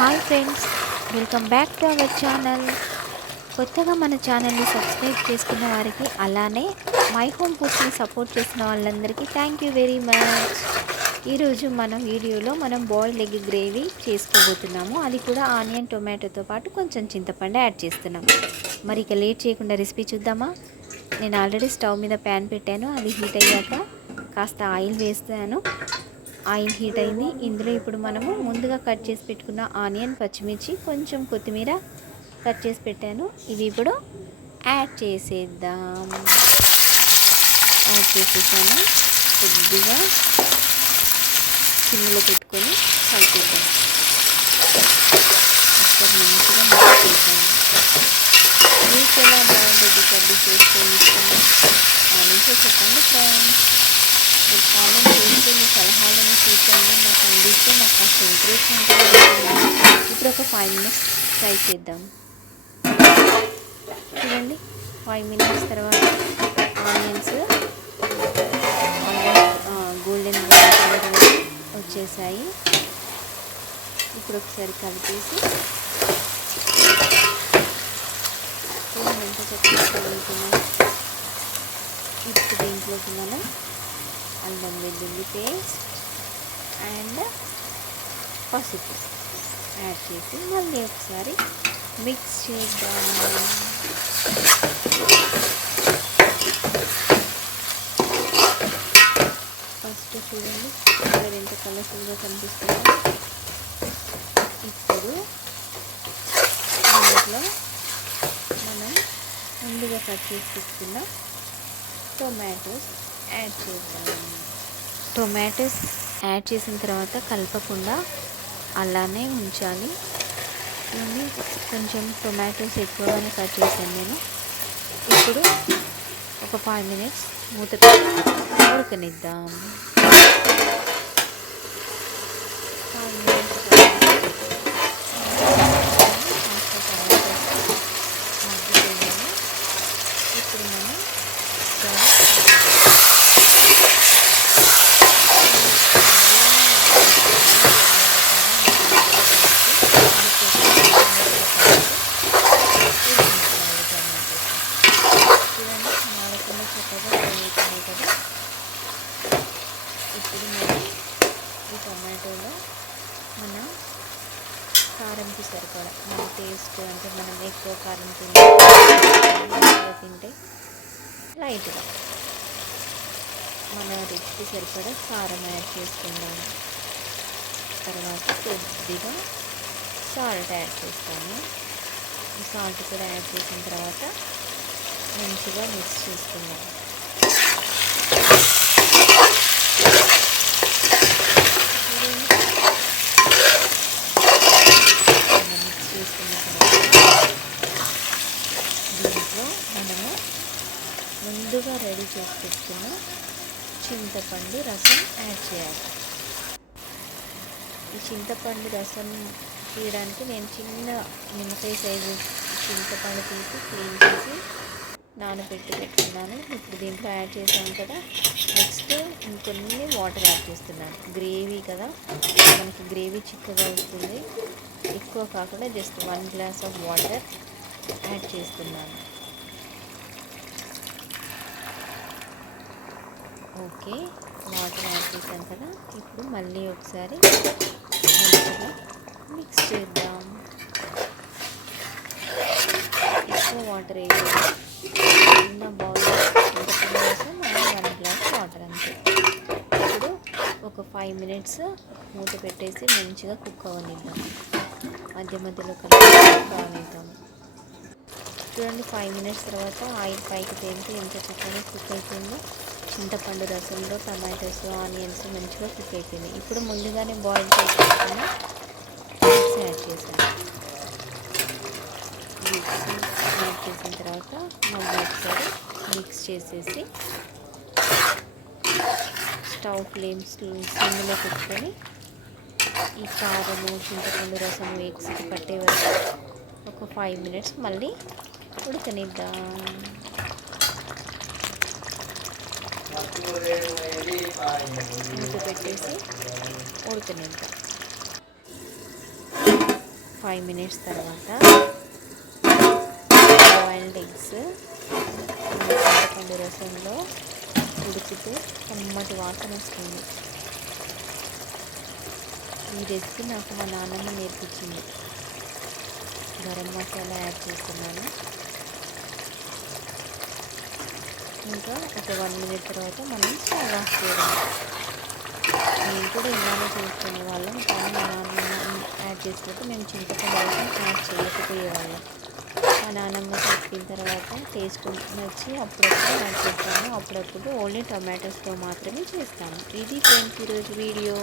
Hi friends, welcome back to our channel. కొత్తగా మన ఛానల్ని సబ్స్క్రైబ్ చేసుకున్న వారికి, అలానే మై హోమ్ ఫుడ్స్ని సపోర్ట్ చేసిన వాళ్ళందరికీ థ్యాంక్ యూ వెరీ మచ్. ఈరోజు మన వీడియోలో మనం బాయిల్డ్ ఎగ్ గ్రేవీ చేసుకోబోతున్నాము. అది కూడా ఆనియన్ టొమాటోతో పాటు కొంచెం చింతపండు యాడ్ చేస్తున్నాం. మరి ఇక లేట్ చేయకుండా రెసిపీ చూద్దామా. నేను ఆల్రెడీ స్టవ్ మీద ప్యాన్ పెట్టాను. అది హీట్ అయ్యాక కాస్త ఆయిల్ వేస్తాను. ఆయిల్ హీట్ అయింది. ఇందులో ఇప్పుడు మనము ముందుగా కట్ చేసి పెట్టుకున్న ఆనియన్, పచ్చిమిర్చి, కొంచెం కొత్తిమీర కట్ చేసి పెట్టాను. ఇవి ఇప్పుడు యాడ్ చేసేద్దాం. యాడ్ చేసేసాను. కొద్దిగా సిమ్లో పెట్టుకొని కలిపేద్దాం. ఒకసారి మంచిగా మిక్స్ చేద్దాం. మీకు ఎలా బాగుంటుంది కర్రీ చేసుకొని ఆలోచన చెప్పండి ఫ్రెండ్స్. మీరు కామెంట్ చేస్తే మీ సలహాలను సూచనలు నాకు అందిస్తే నాకు కాస్త ఎంకరేజ్మెంట్ ఉంటుంది. ఇప్పుడు ఒక 5 minutes ఫ్రై చేద్దాం. చూడండి, 5 minutes తర్వాత ఆనియన్స్ గోల్డెన్ బ్రౌన్ కలర్ వచ్చేసాయి. ఇప్పుడు ఒకసారి కలిపేసి చూడండి ఎంత చక్కగా కలుగుతున్నాయి. ఇప్పుడు దీంట్లోకి మనం అల్లం వెల్లుల్లి పేస్ట్ అండ్ పసుపు యాడ్ చేసి మళ్ళీ ఒకసారి మిక్స్ చేద్దాం. ఫస్ట్ చూడండి కలర్ ఎంత కలర్ఫుల్గా కనిపిస్తుందో. ఇప్పుడు దీంట్లో మనం ముందుగా కట్ చేసి పెట్టుకున్న టొమాటోస్ యాడ్ చేద్దాం. టొమాటోస్ యాడ్ చేసిన తర్వాత కలపకుండా అలానే ఉంచాలి. కొంచెం టొమాటోస్ ఎక్కువగానే కట్ చేశాను నేను. ఇప్పుడు ఒక 5 minutes మూత పెట్టి ఉడకనిద్దాం. 5 minutes ఇప్పుడు మనం చక్కగా వేగుతున్నాయి కదా. ఇప్పుడు మనం ఈ టొమాటోలో మనం కారంకి సరిపడా మన టేస్ట్, అంటే మనం ఎక్కువ కారం తింటే లైట్గా మన రుచికి సరిపడా కారం యాడ్ చేసుకున్నాము. తర్వాత కొద్దిగా సాల్ట్ యాడ్ చేస్తాము. ఈ సాల్ట్ కూడా యాడ్ చేసిన తర్వాత మంచిగా మిక్స్ చేసుకున్నాం. మిక్స్ చేసుకున్న తర్వాత దీంట్లో మనము ముందుగా రెడీ చేసి పెట్టుకున్న చింతపండు రసం యాడ్ చేయాలి. ఈ చింతపండు రసం తీయడానికి నేను చిన్న నిమ్మకాయ సైజు చింతపండు తీసి క్లీన్ చేసి నానబెట్టి పెట్టుకున్నాను. ఇప్పుడు దీంట్లో యాడ్ చేసాను కదా. నెక్స్ట్ ఇంకొన్ని వాటర్ యాడ్ చేస్తున్నాను. గ్రేవీ కదా, మనకి గ్రేవీ చిక్కగా వస్తుంది. ఎక్కువ కాకుండా just 1 glass of water add చేస్తున్నాను. ఓకే, వాటర్ యాడ్ చేసాం కదా. ఇప్పుడు మళ్ళీ ఒకసారి మంచిగా మిక్స్ చేద్దాం. ఎక్కువ వాటర్ వేయాలి. చిన్న బౌల్ చింతపండు కోసం 1 glass వాటర్ అంతే. ఇప్పుడు ఒక 5 minutes మూత పెట్టేసి మంచిగా కుక్ అవ్వనిద్దాం. మధ్య మధ్యలో కలిపి కుక్ అవ్వనిద్దాం. చూడండి, 5 minutes తర్వాత ఆయిల్ పైకి తేలితే ఎంత చక్కగా కుక్ అయిపోయిందో. చింతపండు రసంలో టమాటోస్, ఆనియన్స్ మంచిగా కుక్ అయిపోయింది. ఇప్పుడు ముందుగానే బాయిల్ చేసి పెట్టుకున్న ఎగ్స్ యాడ్ చేశాను. యాడ్ చేసిన తర్వాత మళ్ళీ ఒకసారి మిక్స్ చేసేసి స్టవ్ ఫ్లేమ్స్ సిమ్లో పెట్టుకొని ఈ కారము, చింతపండు రసం ఎగ్స్కి పట్టే వరకు ఒక 5 minutes మళ్ళీ ఉడకనిద్దాం. మూత పెట్టేసి ఉడకనిద్దాం. 5 మినిట్స్ తర్వాత బాయిల్డ్ ఎగ్స్ చింతపండు రసంలో ఉడుకుతూ కమ్మటి వాసన వస్తుంది. ఈ రెసిపీ నాకు మా నాన్నమ్మ నేర్పించింది. గరం మసాలా యాడ్ చేస్తున్నాను. ఇంకా ఒక 1 మినిట్ తర్వాత మనం స్టవ్ ఆఫ్ చేయడం. మేము కూడా ఇలానే చేసుకునే వాళ్ళం, కానీ మా నాన్నమ్మ యాడ్ చేసినప్పుడు మేము చింతపండు రసం యాడ్ చేయకపోయేవాళ్ళం. మా నాన్నమ్మ చెప్పిన తర్వాత టేస్ట్ నచ్చి అప్పుడప్పుడు యాడ్ చేస్తాను, అప్పుడప్పుడు ఓన్లీ టొమాటోస్తో మాత్రమే చేస్తాను. ఇది ఫ్రెండ్స్ ఈరోజు వీడియో.